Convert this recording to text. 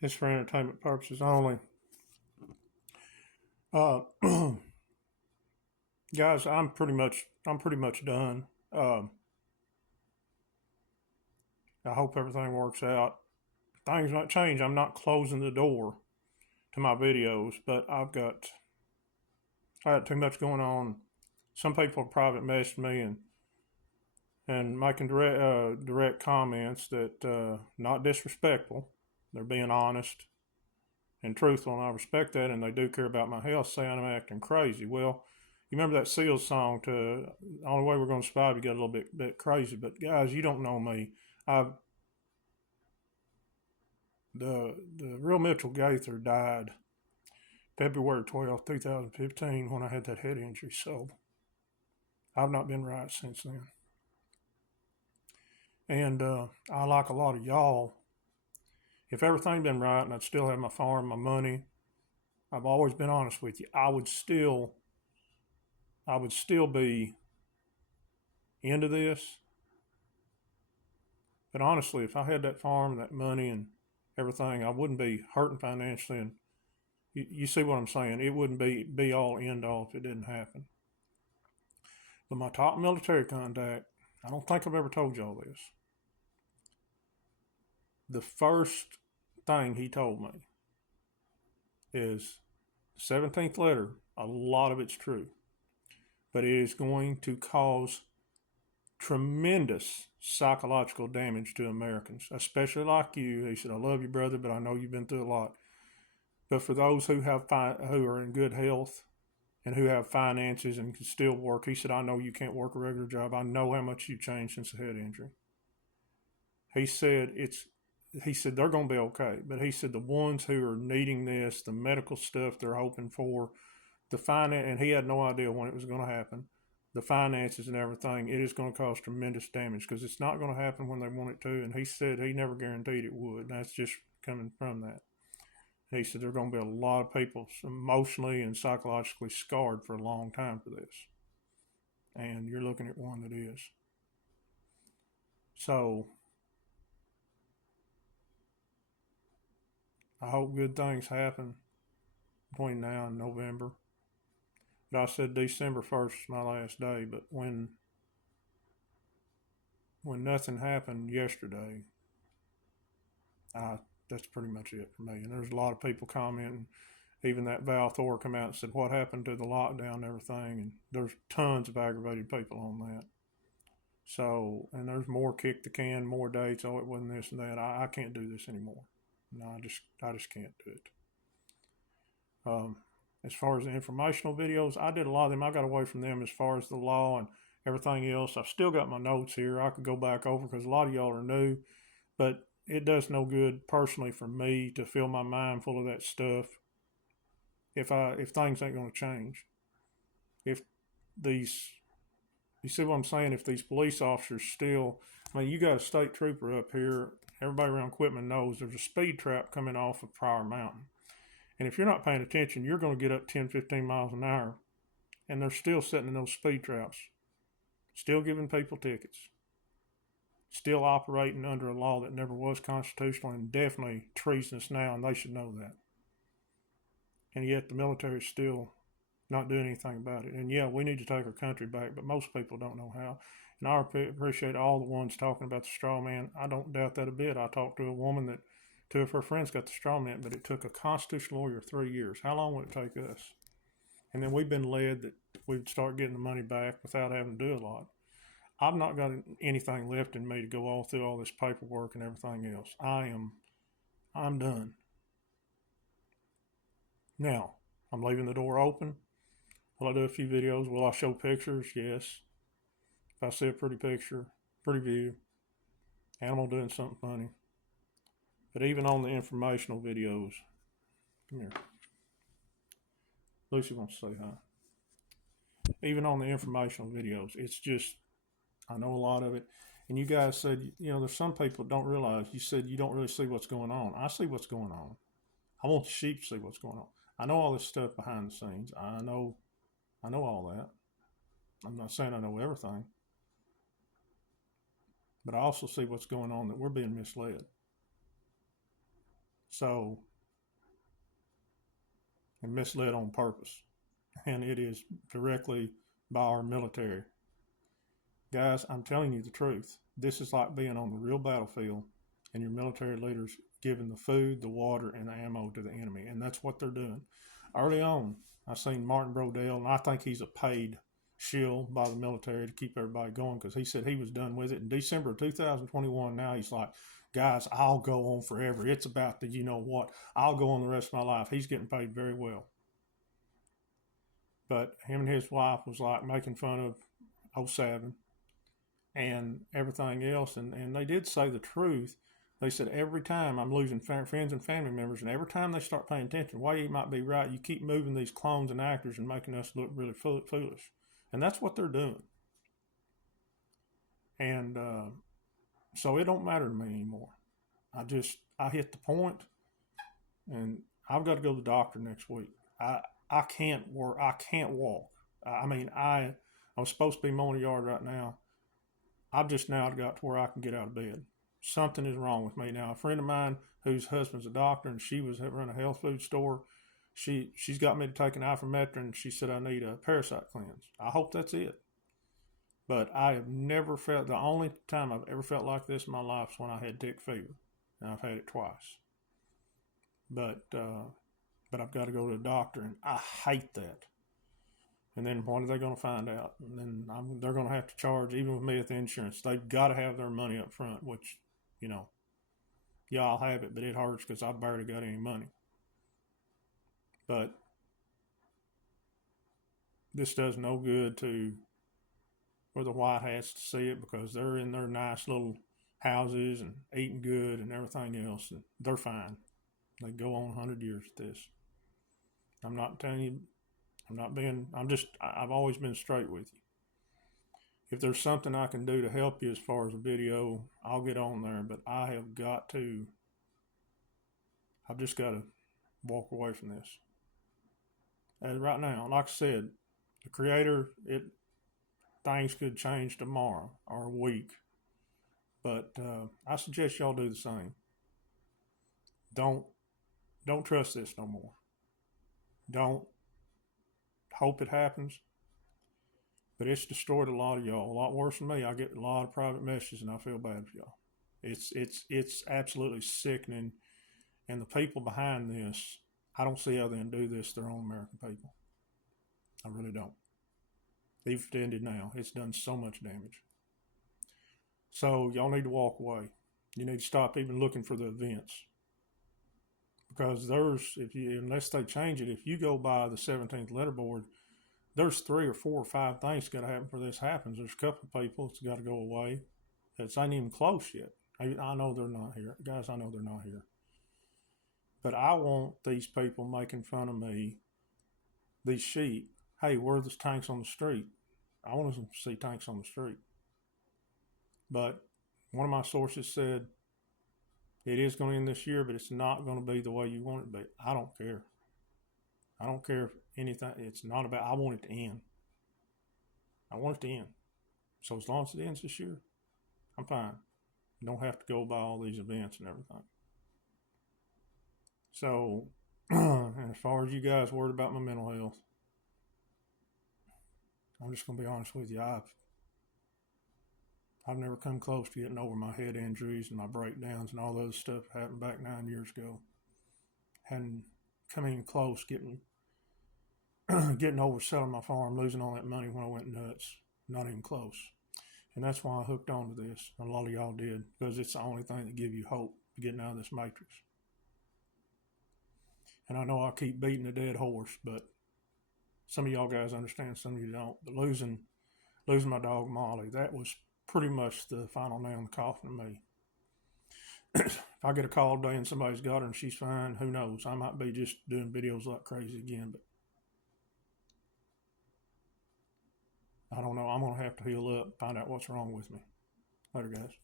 It's for entertainment purposes only. Guys, I'm pretty much done. I hope everything works out. Things might change. I'm not closing the door to my videos, but I got too much going on. Some people have private messaged me and making direct comments that not disrespectful. They're being honest and truthful, and I respect that. And they do care about my health, saying I'm acting crazy. Well, you remember that Seals song? To the only way we're going to survive, you get a little bit crazy. But guys, you don't know me. I've the real Mitchell Gaither died February 12th, 2015, when I had that head injury. So I've not been right since then. And I, like a lot of y'all, if everything been right and I'd still have my farm, my money, I've always been honest with you. I would still be into this. But honestly, if I had that farm, that money, and everything, I wouldn't be hurting financially. And you see what I'm saying? It wouldn't be all end all if it didn't happen. But my top military contact, I don't think I've ever told y'all this. The first thing he told me is the 17th letter, a lot of it's true, but it is going to cause tremendous psychological damage to Americans, especially like you. He said, I love you, brother, but I know you've been through a lot. But for those who are in good health and who have finances and can still work, he said, I know you can't work a regular job. I know how much you've changed since the head injury. He said they're going to be okay. But he said the ones who are needing this, the medical stuff they're hoping for, the finance, and he had no idea when it was going to happen, the finances and everything, it is going to cause tremendous damage because it's not going to happen when they want it to. And he said he never guaranteed it would. And that's just coming from that. He said there are going to be a lot of people emotionally and psychologically scarred for a long time for this. And you're looking at one that is. So I hope good things happen between now and November. But I said December 1st is my last day. But when nothing happened yesterday, that's pretty much it for me. And there's a lot of people commenting. Even that Val Thor come out and said, what happened to the lockdown and everything? And there's tons of aggravated people on that. So, and there's more kick the can, more dates. Oh, it wasn't this and that. I can't do this anymore. No, I just can't do it. As far as the informational videos, I did a lot of them. I got away from them as far as the law and everything else. I've still got my notes here. I could go back over because a lot of y'all are new, but it does no good personally for me to fill my mind full of that stuff if things ain't going to change. If these You see what I'm saying? If these police officers still, I mean, you got a state trooper up here. Everybody around Quitman knows there's a speed trap coming off of Pryor Mountain. And if you're not paying attention, you're going to get up 10, 15 miles an hour. And they're still setting in those speed traps, still giving people tickets, still operating under a law that never was constitutional and definitely treasonous now, and they should know that. And yet the military is still not doing anything about it. And yeah, we need to take our country back, but most people don't know how. And I appreciate all the ones talking about the straw man. I don't doubt that a bit. I talked to a woman that two of her friends got the straw man, but it took a constitutional lawyer 3 years. How long would it take us? And then we've been led that we'd start getting the money back without having to do a lot. I've not got anything left in me to go all through all this paperwork and everything else. I'm done. Now, I'm leaving the door open. Will I do a few videos? Will I show pictures? Yes. If I see a pretty picture, pretty view, animal doing something funny. But even on the informational videos, come here. Lucy wants to say hi. Even on the informational videos, it's just, I know a lot of it. And you guys said, there's some people that don't realize, you said you don't really see what's going on. I see what's going on. I want the sheep to see what's going on. I know all this stuff behind the scenes. I know all that. I'm not saying I know everything. But I also see what's going on, that we're being misled. So, and misled on purpose. And it is directly by our military. Guys, I'm telling you the truth. This is like being on the real battlefield and your military leaders giving the food, the water, and the ammo to the enemy. And that's what they're doing. Early on, I seen Martin Brodell, and I think he's a paid shill by the military to keep everybody going, because he said he was done with it. In December of 2021, now he's like, guys, I'll go on forever. It's about the, you know what, I'll go on the rest of my life. He's getting paid very well. But him and his wife was like making fun of 07 and everything else. And they did say the truth. They said, every time I'm losing friends and family members, and every time they start paying attention, why you might be right, you keep moving these clones and actors and making us look really foolish. And that's what they're doing. And so it don't matter to me anymore. I hit the point, and I've got to go to the doctor next week. I can't work. I can't walk. I mean, I was supposed to be mowing the yard right now. I've just now got to where I can get out of bed. Something is wrong with me now. A friend of mine whose husband's a doctor, and she was running a health food store. She's got me to take an ivermectin. She said I need a parasite cleanse. I hope that's it. But I have never felt, the only time I've ever felt like this in my life is when I had tick fever, and I've had it twice. But I've got to go to the doctor, and I hate that. And then what are they going to find out? And then they're going to have to charge, even with me at the insurance. They've got to have their money up front, which, you know, yeah, I'll have it, but it hurts because I barely got any money. But this does no good for the white hats to see it, because they're in their nice little houses and eating good and everything else, and they're fine. They go on 100 years at this. I'm not telling you, I've always been straight with you. If there's something I can do to help you as far as a video, I'll get on there, but I've just got to walk away from this. And right now, like I said, the Creator, things could change tomorrow or a week, but I suggest y'all do the same. Don't trust this no more. Don't hope it happens, but it's destroyed a lot of y'all. A lot worse than me. I get a lot of private messages, and I feel bad for y'all. It's absolutely sickening, and the people behind this, I don't see how they can do this to their own American people. I really don't. Even if it ended now, it's done so much damage. So y'all need to walk away. You need to stop even looking for the events, because unless they change it, if you go by the 17th letterboard, there's 3 or 4 or 5 things got to happen for this happens. There's a couple of people that's got to go away. It's ain't even close yet. I know they're not here, guys. I know they're not here. But I want these people making fun of me, these sheep. Hey, where are the tanks on the street? I want to see tanks on the street. But one of my sources said it is going to end this year, but it's not going to be the way you want it to be. I don't care. I don't care if anything. It's not about, I want it to end. I want it to end. So as long as it ends this year, I'm fine. You don't have to go by all these events and everything. So, and as far as you guys worried about my mental health, I'm just going to be honest with you. I've never come close to getting over my head injuries and my breakdowns and all those stuff that happened back 9 years ago. Hadn't come in close getting over selling my farm, losing all that money when I went nuts. Not even close. And that's why I hooked on to this. A lot of y'all did, because it's the only thing that gives you hope of getting out of this matrix. And I know I keep beating a dead horse, but some of y'all guys understand, some of you don't. But losing my dog Molly, that was pretty much the final nail in the coffin of me. If I get a call today and somebody's got her and she's fine, who knows? I might be just doing videos like crazy again, but I don't know. I'm going to have to heal up, find out what's wrong with me. Later, guys.